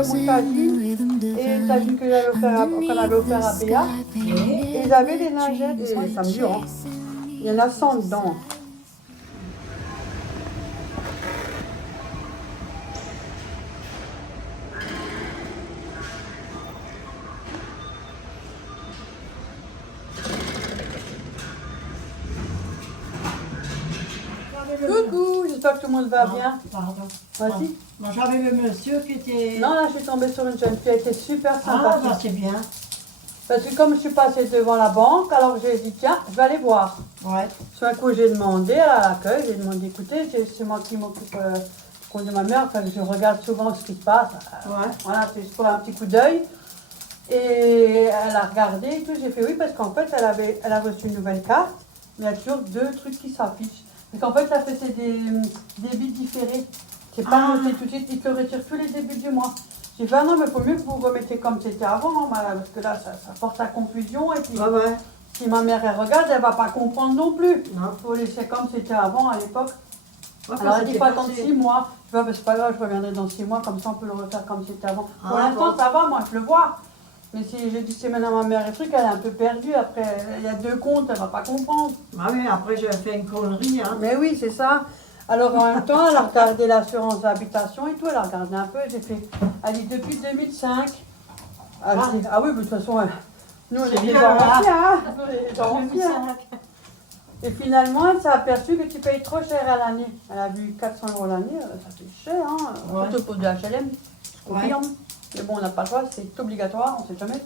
moutadine et tagine qu'on avait offert à Béa. Et ils avaient des lingettes, et ça me dure, hein. Il y en a 100 dedans. Coucou, j'espère que tout le monde va bien. Pardon. Vas-y. Moi j'avais le monsieur qui était... Non, là je suis tombée sur une jeune fille, elle était super Ah, sympathique. bah c'est bien. Parce que comme je suis passée devant la banque, alors j'ai dit tiens, je vais aller voir. Ouais. Sur un coup j'ai demandé à l'accueil, j'ai demandé écoutez, c'est moi qui m'occupe compte de ma mère, enfin, je regarde souvent ce qui se passe. Ouais. Voilà, c'est pour un petit coup d'œil. Et elle a regardé et tout, j'ai fait oui parce qu'en fait elle a reçu une nouvelle carte, mais il y a toujours 2 trucs qui s'affichent. Parce qu'en fait ça fait c'est des débits différés. C'est pas noté tout de suite, ils te retirent tous les débuts du mois. J'ai fait ah non mais il faut mieux que vous remettez comme c'était avant, hein, parce que là ça porte à confusion et puis Ouais. si ma mère elle regarde, elle va pas comprendre non plus. Non. Il faut laisser comme c'était avant à l'époque. Ouais, Alors elle dit c'était pas dans passé. 6 mois. Je vois, c'est pas grave, je reviendrai dans 6 mois, comme ça on peut le refaire comme c'était avant. Pour Ah, l'instant bon. ça va, moi je le vois. Mais si j'ai dit c'est maintenant ma mère et truc, elle est un peu perdue. Après, il y a 2 comptes, elle va pas comprendre. Ah oui, après j'ai fait une connerie, hein. Mais oui, c'est ça. Alors en même temps, elle a regardé l'assurance d'habitation et tout, elle a regardé un peu, j'ai fait. Elle dit depuis 2005. Elle dit, ah oui, mais de toute façon, nous on C'est est des bien, gens hein. anciens, hein. Nous, on est des gens anciens. Et finalement, elle s'est aperçue que tu payes trop cher à l'année. Elle a vu 400 € l'année, ça fait cher, hein. Ouais. Surtout pour de HLM, je Ouais. confirme. Mais bon, on n'a pas le choix, c'est obligatoire, on ne sait jamais.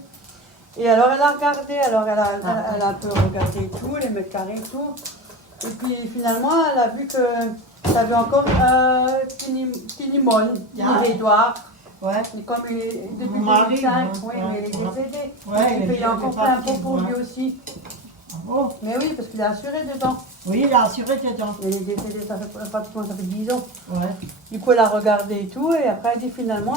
Et alors elle a regardé, alors elle a un peu regardé et tout, les mètres carrés et tout. Et puis finalement, elle a vu que tu avais encore Tinimon, Édouard. Ouais. Et comme depuis Mon mari, 2005, oui, ouais, mais il est ouais. décédé. Ouais, Il payait encore plein pot pour lui ouais. aussi. Oh. Mais oui, parce qu'il est assuré dedans. Oui, il a assuré dedans. Il est décédé, ça fait pratiquement ça fait 10 ans. Ouais. Du coup, elle a regardé et tout, et après elle dit finalement,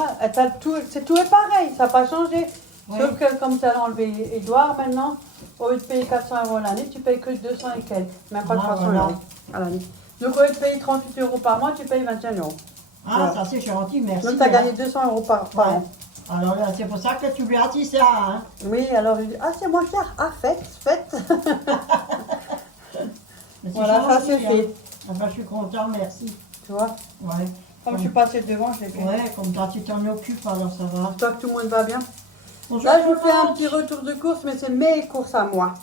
tout est pareil, ça n'a pas changé. Oui. Sauf que comme tu as enlevé Édouard maintenant, au lieu de payer 400 € l'année, tu payes que 200 et quelques, même pas 300 voilà. € à l'année. Donc au lieu de payer 38 € par mois, tu payes 21 €. Ah, Voilà. ça c'est gentil, merci. Donc tu as hein. gagné 200 € par Ouais. an. Alors là, c'est pour ça que tu lui as dit ça, hein. Oui, alors je dis, ah c'est moins cher, ah faites. Mais c'est Voilà, ça gentil, c'est hein. fait. Ah bah, je suis content, merci. Tu vois, Ouais. comme je suis passée devant, je l'ai fait. Ouais, comme ça tu t'en occupes, alors ça va. J'espère que tout le monde va bien. Bonjour, Là, je vous fais un Florence. petit retour de course, mais c'est mes courses à moi.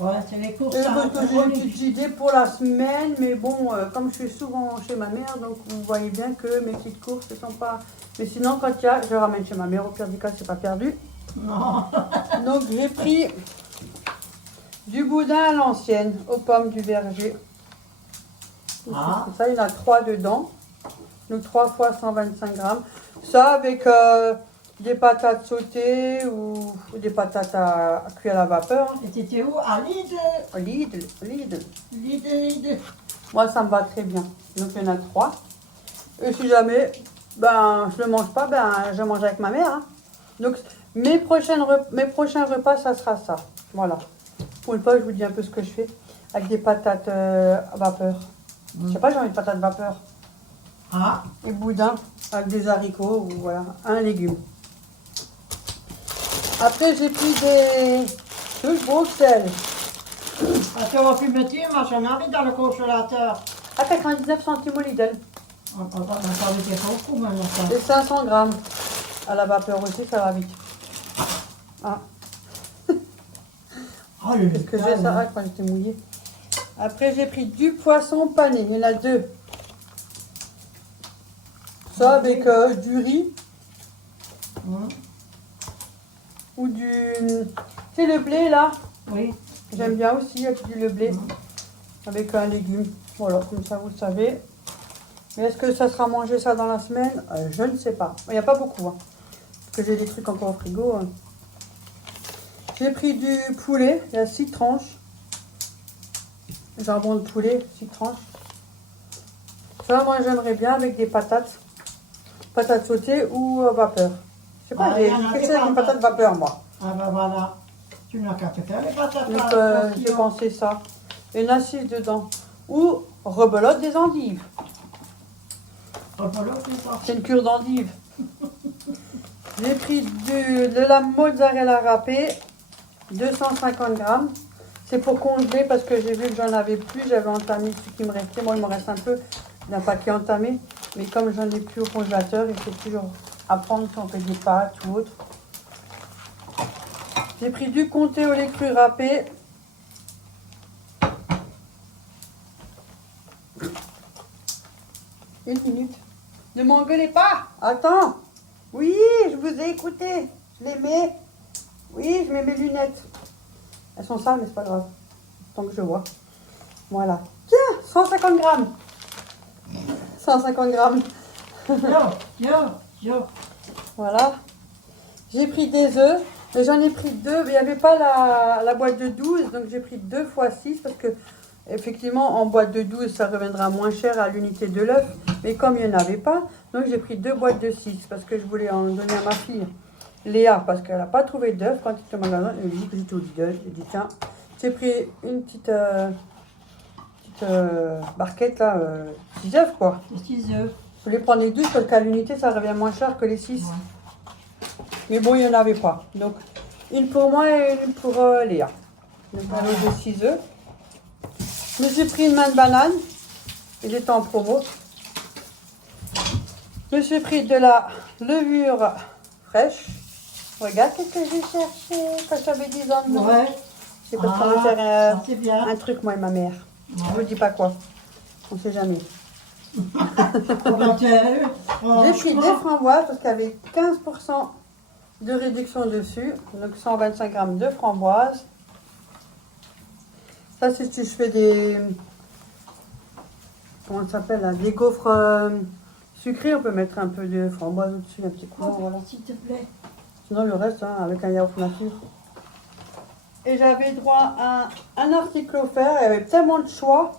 Ouais, c'est les courses. Et à- parce que j'ai une petite idée pour la semaine, mais bon, comme je suis souvent chez ma mère, donc vous voyez bien que mes petites courses ne sont pas... Mais sinon, quand il y a, je ramène chez ma mère, au pire du cas, c'est pas perdu. Non. Donc j'ai pris du boudin à l'ancienne, aux pommes du verger. Ah. Ça, il y en a 3 dedans. Donc 3 fois 125 grammes. Ça avec des patates sautées ou des patates à cuire à la vapeur. Et t'étais où? À Lidl. Lidl. Lidl. Moi, ça me va très bien. Donc, il y en a 3. Et si jamais, ben, je ne le mange pas, ben, je mange avec ma mère. Hein. Donc, mes prochains repas, ça sera ça. Voilà. Pour une fois, je vous dis un peu ce que je fais. Avec des patates à vapeur. Je sais pas, j'ai envie de patates vapeur. Ah. Et boudin avec des haricots ou voilà, un légume. Après, j'ai pris des trucs Bruxelles. Ah, tu aurais pu me dire, moi j'en avais dans le congélateur. À 99 centimes au Lidl. On parlait des beaucoup maintenant ça. Et 500 grammes. À la vapeur aussi, ça va vite. Ah, Oh, le qu'est-ce que putain, j'ai ça? Ah, quand j'étais mouillée. Après, j'ai pris du poisson pané. Il y en a 2. Ça avec du riz Hum. ou du... C'est le blé là. Oui. J'aime bien aussi avec le blé. Hum. Avec un légume. Voilà, comme ça vous le savez. Mais est-ce que ça sera mangé ça dans la semaine? Je ne sais pas. Il n'y a pas beaucoup. Hein, parce que j'ai des trucs encore au frigo. Hein. J'ai pris du poulet. Il y a 6 tranches. Jambon de poulet, 6 tranches. Ça, moi, j'aimerais bien avec des patates. Patates sautées ou vapeur. Je sais pas, Ah, j'ai il y en a quelque des chose avec patates. patates vapeur, moi. Ah ben voilà. Tu n'as qu'à te faire les patates. Donc, là, j'ai postillon. pensé ça. Il y en a 6 dedans. Ou rebelote des endives. Oh, voilà, c'est ça. C'est une cure d'endive. J'ai pris de la mozzarella râpée, 250 grammes. C'est pour congeler parce que j'ai vu que j'en avais plus. J'avais entamé ce qui me restait. Moi, il me reste un peu d'un paquet entamé. Mais comme j'en ai plus au congélateur, il faut toujours apprendre si on fait des pâtes ou autre. J'ai pris du comté au lait cru râpé. Une minute. Ne m'engueulez pas. Attends. Oui, je vous ai écouté. Je les mets. Oui, je mets mes lunettes. Elles sont sales, mais c'est pas grave. Tant que je vois. Voilà. Tiens, 150 grammes. 150 grammes. Yo. Voilà. J'ai pris des œufs. Mais j'en ai pris deux. Mais il n'y avait pas la boîte de 12. Donc j'ai pris 2 fois 6 parce que effectivement, en boîte de 12, ça reviendra moins cher à l'unité de l'œuf. Mais comme il n'y en avait pas, donc j'ai pris 2 boîtes de 6 parce que je voulais en donner à ma fille. Léa, parce qu'elle n'a pas trouvé d'œufs quand elle était au magasin. Elle me dit que j'étais au Lidl. J'ai dit tiens, j'ai pris une petite barquette là, 6 œufs quoi. Les 6 œufs. Je voulais prendre les 12 parce qu'à l'unité ça revient moins cher que les 6. Ouais. Mais bon, il n'y en avait pas. Donc une pour moi et une pour Léa. Donc un lot de 6 œufs. Je me suis pris une main de banane. Il était en promo. Je me suis pris de la levure fraîche. Regarde qu'est-ce que j'ai cherché quand j'avais 10 ans de nom. Ouais. C'est parce qu'on va faire ça, c'est bien. un truc, moi et ma mère. Ouais. Je ne dis pas quoi. On ne sait jamais. J'ai pris des framboises parce qu'il y avait 15% de réduction dessus. Donc 125 grammes de framboises. Ça, c'est si je fais des... Comment ça s'appelle là, des gaufres sucrés. On peut mettre un peu de framboise au-dessus, un petit coup. Voilà. S'il te plaît. Sinon, le reste, hein, avec un yaourt nature. Et j'avais droit à un article offert. Il y avait tellement de choix.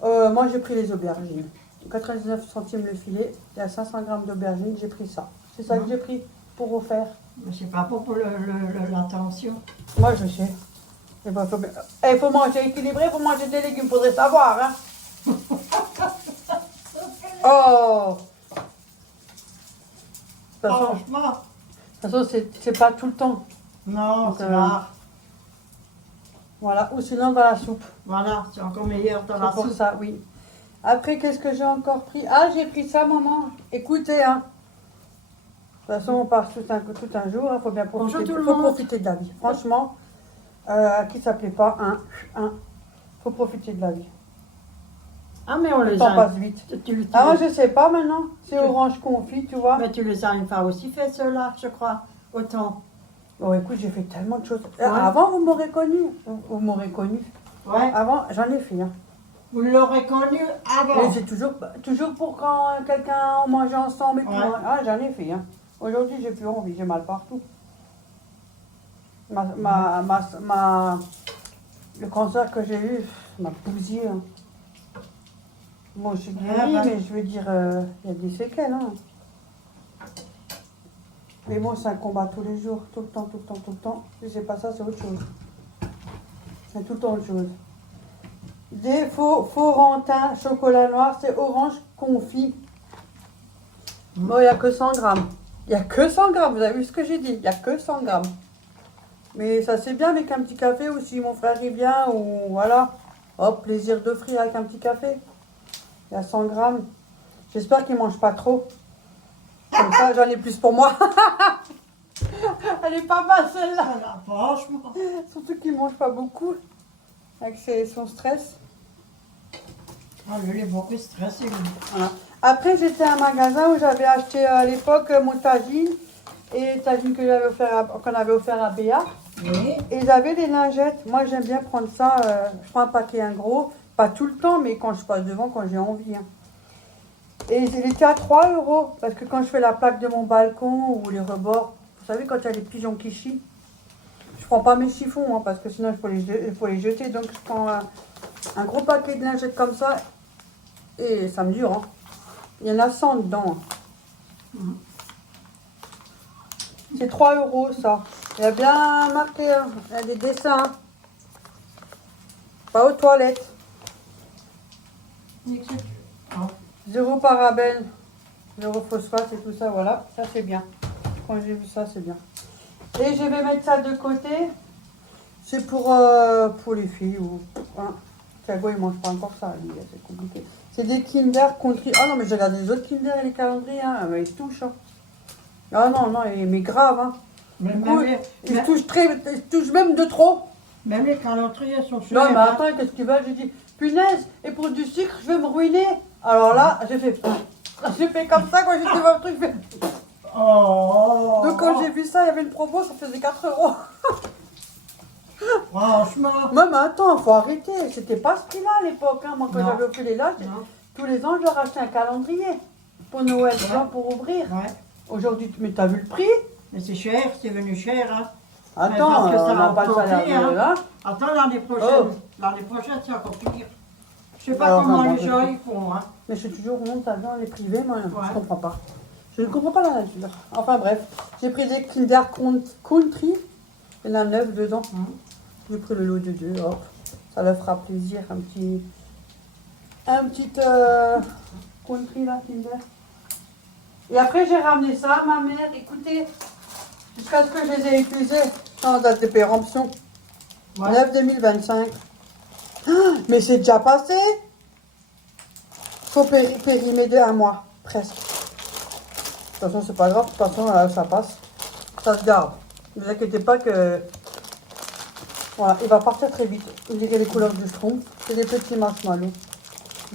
Moi, j'ai pris les aubergines. 99 centimes le filet. Il y a 500 grammes d'aubergines. J'ai pris ça. C'est ça que j'ai pris pour offert. Mais c'est pas pour l'intention. Moi, je sais. Il faut manger équilibré, il faut manger des légumes. Faudrait savoir, hein. Oh! De Franchement. toute façon, c'est pas tout le temps. Non, Donc, c'est rare. Voilà. Ou sinon, dans la soupe. Voilà, c'est encore meilleur dans la C'est pour soupe. ça, oui. Après, qu'est-ce que j'ai encore pris? Ah, j'ai pris ça, maman. Écoutez, hein. De toute façon, on part tout un jour. Il faut bien profiter. Bonjour tout le Faut monde. profiter de la vie. Franchement, à qui ça plaît pas, faut profiter de la vie. Ah, mais on Le les temps a. passe vite. Tu Ah, moi, je sais pas maintenant. C'est Tu- orange confit, tu vois. Mais tu les as une fois aussi fait, ceux-là, je crois. Autant. Oh, écoute, j'ai fait tellement de choses. Ouais. Avant, vous m'aurez connu. Vous m'aurez connu. Ouais. Avant, j'en ai fait. Hein. Vous l'aurez connu avant. Mais c'est toujours pour quand quelqu'un on mangeait ensemble et tout. Ouais. Hein. Ah, j'en ai fait. Hein. Aujourd'hui, j'ai plus envie. J'ai mal partout. Le cancer que j'ai eu m'a bousillé. Hein. Bon, je suis guérie, bah. mais je veux dire, il y a des séquelles. Hein. Mais bon, c'est un combat tous les jours, tout le temps, tout le temps, tout le temps. Si c'est pas ça, c'est autre chose. C'est tout le temps autre chose. Des Florentin, chocolat noir, c'est orange confit. Bon, il n'y a que 100 grammes. Il n'y a que 100 grammes, vous avez vu ce que j'ai dit? Il n'y a que 100 grammes. Mais ça c'est bien avec un petit café ou si mon frère y vient ou voilà. Hop, plaisir d'offrir avec un petit café. Il y a 100 grammes. J'espère qu'il ne mange pas trop. Comme ça, j'en ai plus pour moi. Elle est pas mal celle-là. Ah, franchement. Surtout qu'il ne mange pas beaucoup. Avec son stress. Ah, lui, il est beaucoup stressé. lui. Voilà. Après, j'étais à un magasin où j'avais acheté à l'époque mon tagine. Et tagine qu'on avait offert à Béa. Oui. Et ils avaient des lingettes. Moi, j'aime bien prendre ça. Je prends un paquet, un gros. Pas tout le temps, mais quand je passe devant, quand j'ai envie. Hein. Et il était à 3 €. Parce que quand je fais la plaque de mon balcon ou les rebords, vous savez, quand il y a les pigeons qui chient, je prends pas mes chiffons, hein, parce que sinon, il faut les jeter. Donc, je prends un gros paquet de lingettes comme ça. Et ça me dure. Hein. Il y en a 100 dedans. Hein. C'est 3 € ça. Il y a bien marqué, hein. Il y a des dessins. Hein. Pas aux toilettes. Ah. 0 parabène. l'europhosphate et tout ça, voilà. Ça, c'est bien. Quand j'ai vu ça, c'est bien. Et je vais mettre ça de côté. C'est pour les filles. Ou, hein. Thiago, il mange pas encore ça, lui, c'est compliqué. C'est des Kinder Country. Ah non, mais j'ai regardé les autres Kinder et les calendriers, hein. Mais ils se touchent. Hein. Ah non, non, mais grave. Hein. Mais Du coup, même, ils se touchent même de trop. même les calendriers sont chers. Non, mais hein. attends, qu'est-ce qu'ils veulent? J'ai dit, punaise, et pour du sucre, je vais me ruiner. Alors là, j'ai fait comme ça quand j'étais devant le truc. J'ai fait- Oh. Donc quand j'ai vu ça, il y avait une promo, ça faisait 4 euros. Franchement. Non, mais attends, faut arrêter. C'était pas ce prix-là à l'époque. Hein. Moi, quand Non. j'avais au là, Non. tous les ans, je leur achetais un calendrier pour Noël, tu Ouais. vois, pour ouvrir. Ouais. Aujourd'hui, mais t'as vu le prix? Mais c'est cher, c'est venu cher. Hein. Attends, parce que ça on n'a a pas le augmenté, salaire hein. de là. Attends, l'année prochaine. Oh. L'année prochaine, c'est encore pire. Je sais pas Alors, comment non, les gens ils font. Hein. Mais je suis toujours honte à dans les privés, moi, Ouais. je comprends pas. Je ne comprends pas la nature. Enfin bref, j'ai pris des Kinder Country. Il y en a 9 dedans. J'ai pris le lot de 2, hop. Ça leur fera plaisir, un petit Country là, Kinder. Et après j'ai ramené ça à ma mère, écoutez, jusqu'à ce que je les ai utilisés sans date de péremption. Ouais. 9 2025. Ah, mais c'est déjà passé. Faut périmer de 1 mois, presque. De toute façon, c'est pas grave, de toute façon, ça passe. Ça se garde. Ne vous inquiétez pas que... Voilà, il va partir très vite. Vous verrez les couleurs du schtroumpf. C'est des petits marshmallows.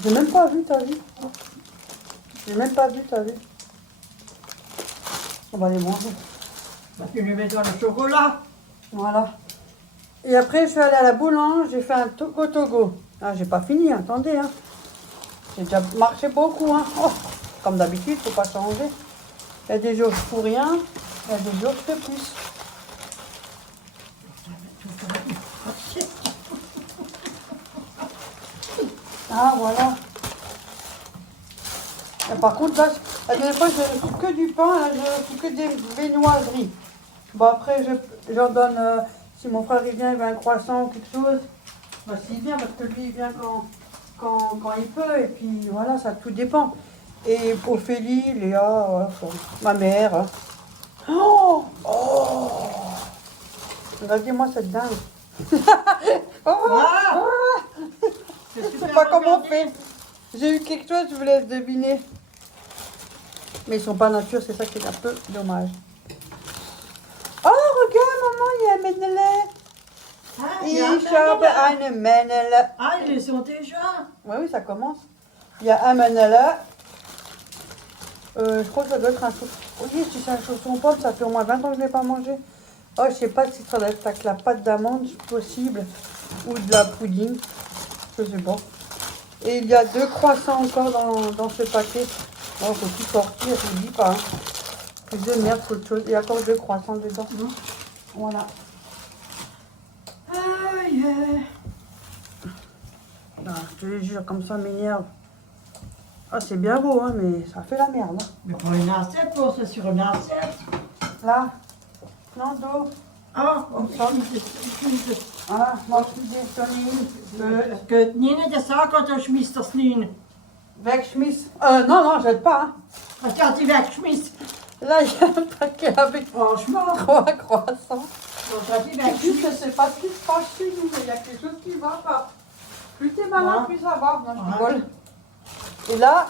J'ai même pas vu, t'as vu? J'ai même pas vu, t'as vu? On va les manger. Bah, tu les mets dans le chocolat. Voilà. Et après, je suis allée à la boulange, j'ai fait un togo. Ah, j'ai pas fini, attendez. Hein. J'ai déjà marché beaucoup. Hein. Oh, comme d'habitude, faut pas changer. Il y a des jours, je fous rien. Il y a des jours, je fais plus. Ah, voilà. Et par contre, là, la dernière fois, je ne fous que du pain, là, je ne fous que des viennoiseries. Bon, après, j'en donne, si mon frère il vient, il veut un croissant ou quelque chose, bah, s'il vient, parce que lui, il vient quand il peut, et puis voilà, ça tout dépend. Et Ophélie, Léa, voilà, ma mère. Hein. Oh, oh. Regardez-moi cette dingue. Oh, Ah. ah. Je sais pas comment on fait. J'ai eu quelque chose, je vous laisse deviner. Mais ils sont pas nature, c'est ça qui est un peu dommage. Oh, regarde, maman, il y a un Menele. Ah, il y a un Ich habe Menele. eine Menele. Ah, ils les ont déjà. Oui, oui, ça commence. Il y a un Menele. Je crois que ça doit être un chausson. Oui, si c'est un chausson aux pommes, ça fait au moins 20 ans que je ne l'ai pas mangé. Oh, je sais pas si ça doit être avec la pâte d'amande, possible. Ou de la pudding. Je sais pas. Et il y a 2 croissants encore dans ce paquet. Bon, faut tout sortir, je vous dis pas. Hein. Plus de merde qu'autre chose. Il y a encore 2 croissants dedans. Voilà. Aïe. Ah, je te le jure, comme ça m'énerve. Ah, c'est bien beau, hein, mais ça fait la merde. Hein. Mais pour une assiette, pour c'est sur une assiette. Là. Non, d'eau. Ah, Ah, mag je dit Sonny. que Nina de zaak als schmiss das niet. Wegschmiss. Non, non, jette pas. Hein. Als je die wegschmiss. Là, il y a un paquet avec Franchement, 3 croissants. als je die Et puis, je wegschmiss. sais pas ce qui se passe chez nous, mais il y a quelque chose qui va pas. Plus t'es malin, Ouais. plus ça va. Non, je Ouais. rigole. Et là,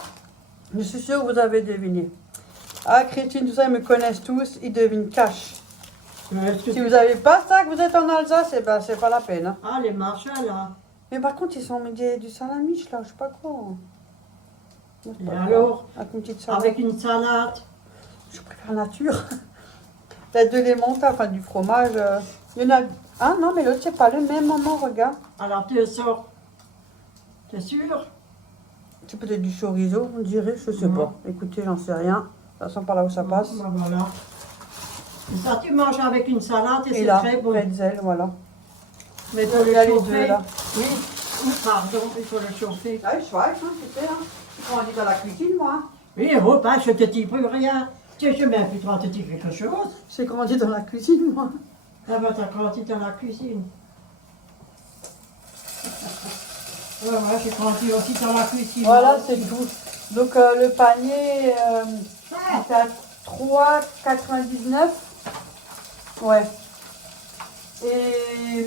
je suis sûre que vous avez deviné. Ah, Christine, tout ça, ils me connaissent tous, ils devinent cash. Si vous n'avez pas ça, que vous êtes en Alsace, eh ben, c'est pas la peine. Hein. Ah, les marchés là. Mais par contre, ils sont mis du salamiche, là, je sais pas quoi. Moi, c'est Et pas grave. alors, Avec une petite salade. avec une salade. Je préfère nature. Il y a de l'emmental, enfin du fromage. Il y en a... Ah non, mais l'autre, c'est pas le même, maman, regarde. Alors tu sors. T'es sûr? C'est peut-être du chorizo, on dirait, je sais pas. Écoutez, j'en sais rien. Ça sent par là où ça passe. Ben voilà. Et ça, tu manges avec une salade et, Et c'est là, très bon. pretzel, voilà. Mais il Il faut le y a les deux, chauffer. là. Oui. Pardon, il faut le chauffer. Ah, je sais, hein, c'était, hein. On dit dans la cuisine, moi. Hein. Oui, oh, ben, je te dis plus rien. Tu sais même plus toi te dire quelque chose. J'ai grandi dans la cuisine, moi. Ah ben, t'as grandi dans la cuisine. Ouais, ouais, j'ai grandi aussi dans la cuisine. Voilà, c'est tout. Donc le panier, il fait à 3,99. Ouais. Et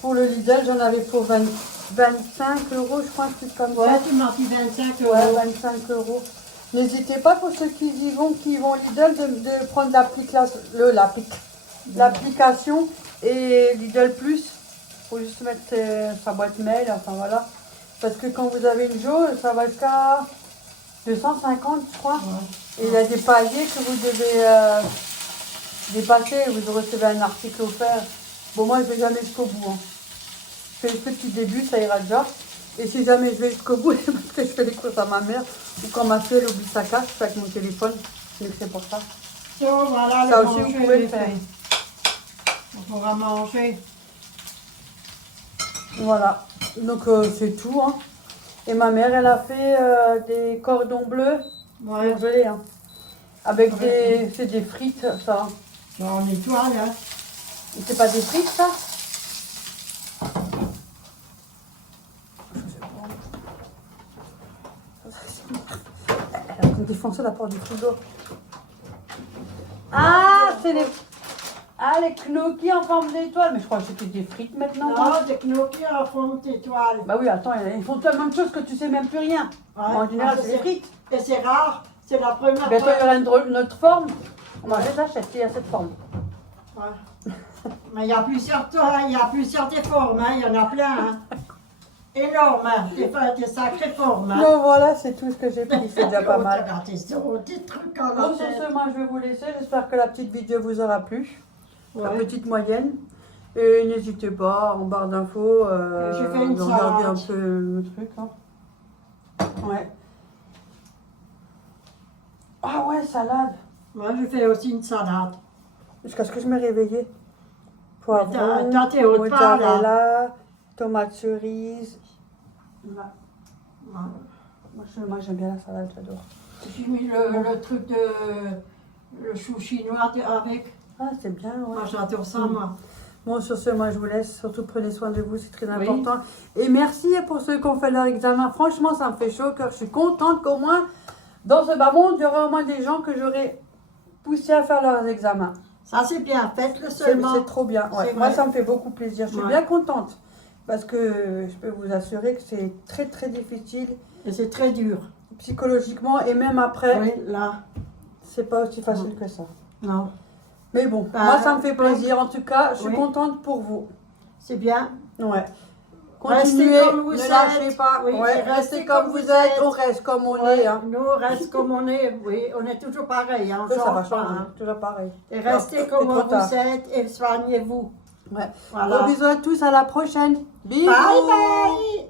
pour le Lidl, j'en avais pour 25 euros, je crois, un truc comme ça. Ouais, tu m'as dit 25 euros. Ouais, 25 euros. N'hésitez pas pour ceux qui vont Lidl de prendre l'application et Lidl Plus. Il faut juste mettre sa boîte mail, enfin voilà. Parce que quand vous avez une jauge, ça va jusqu'à 250, je crois. Ouais. Et il y a des paliers que vous devez dépasser. Vous recevez un article offert. Bon, moi, je vais jamais jusqu'au bout. Hein. Je fais le petit début, ça ira déjà. Et si jamais je vais jusqu'au bout, c'est parce que je fais les courses à ma mère. Ou quand ma fille, elle oublie sa carte, je fais avec mon téléphone. Donc c'est pour ça. So, voilà, Ça le aussi, manger, vous pouvez le est faire. fait. On pourra manger. Voilà. Donc c'est tout. Hein. Et ma mère, elle a fait des cordons bleus. Ouais. Congelés, hein. Avec Ouais. c'est des frites, ça. On étoile, hein. C'est pas des frites, ça? Elle a défoncé la porte du frigo. Ah, c'est les... Ah, les gnocchis en forme d'étoile. Mais je crois que c'était des frites maintenant. Non, des gnocchis en forme d'étoile. Bah oui, attends, ils font tellement de choses que tu sais même plus rien. Ouais. En général, Ah, c'est des frites. Et c'est rare, c'est la première Bientôt, il y fois. aura une autre forme. Moi, je les achète, il y a cette forme. Ouais. Mais il y a plusieurs des formes, hein. Il y en a plein. Hein. Énorme, hein. Des sacrées formes. Hein. Donc voilà, c'est tout ce que j'ai pris. C'est déjà pas mal. Des trucs en Bon, sur ce, moi, je vais vous laisser. J'espère que la petite vidéo vous aura plu. La Ouais. petite moyenne. Et n'hésitez pas, en barre d'infos, J'ai fait une de regarder un salade. peu le truc. Hein. Ouais. Ah ouais, salade. Moi, je fais aussi une salade. Jusqu'à ce que je me réveillé. Poivron, Dans tes hautes pas, là. mozzarella, tomate cerise. Voilà. Ouais. Moi, j'aime bien la salade, j'adore. J'ai mis le truc de le chou chinois avec. Ah, c'est bien, ouais. Moi, j'adore ça, moi. Bon, sur ce, moi, je vous laisse. Surtout, prenez soin de vous, c'est très Oui. important. Et merci pour ceux qui ont fait leur examen. Franchement, ça me fait chaud au cœur. Je suis contente qu'au moins, dans ce bas monde, il y aura au moins des gens que j'aurais poussé à faire leurs examens. Ça, c'est bien. Faites-le C'est seulement. trop bien. Ouais. C'est Moi, vrai. ça me fait beaucoup plaisir. Je suis Ouais. bien contente. Parce que je peux vous assurer que c'est très, très difficile Et c'est très dur. psychologiquement. Et même après, Oui, là. c'est pas aussi facile que ça. Non. Mais bon, Bah, moi, ça me fait plaisir. En tout cas, je suis oui. contente pour vous. C'est bien. Ouais. Restez Continuez, comme vous ne êtes. lâchez pas. Oui, Ouais, restez restez comme comme vous vous êtes. êtes. On reste comme on Ouais, est. Hein. nous, on reste comme on est. Oui, on est toujours pareil. Hein, on Ça va change pas. changer. Hein. Toujours pareil. Et restez C'est comme trop tard. vous êtes et soignez-vous. Ouais. Voilà. Gros bisous à tous. À la prochaine. Bisous. Bye bye.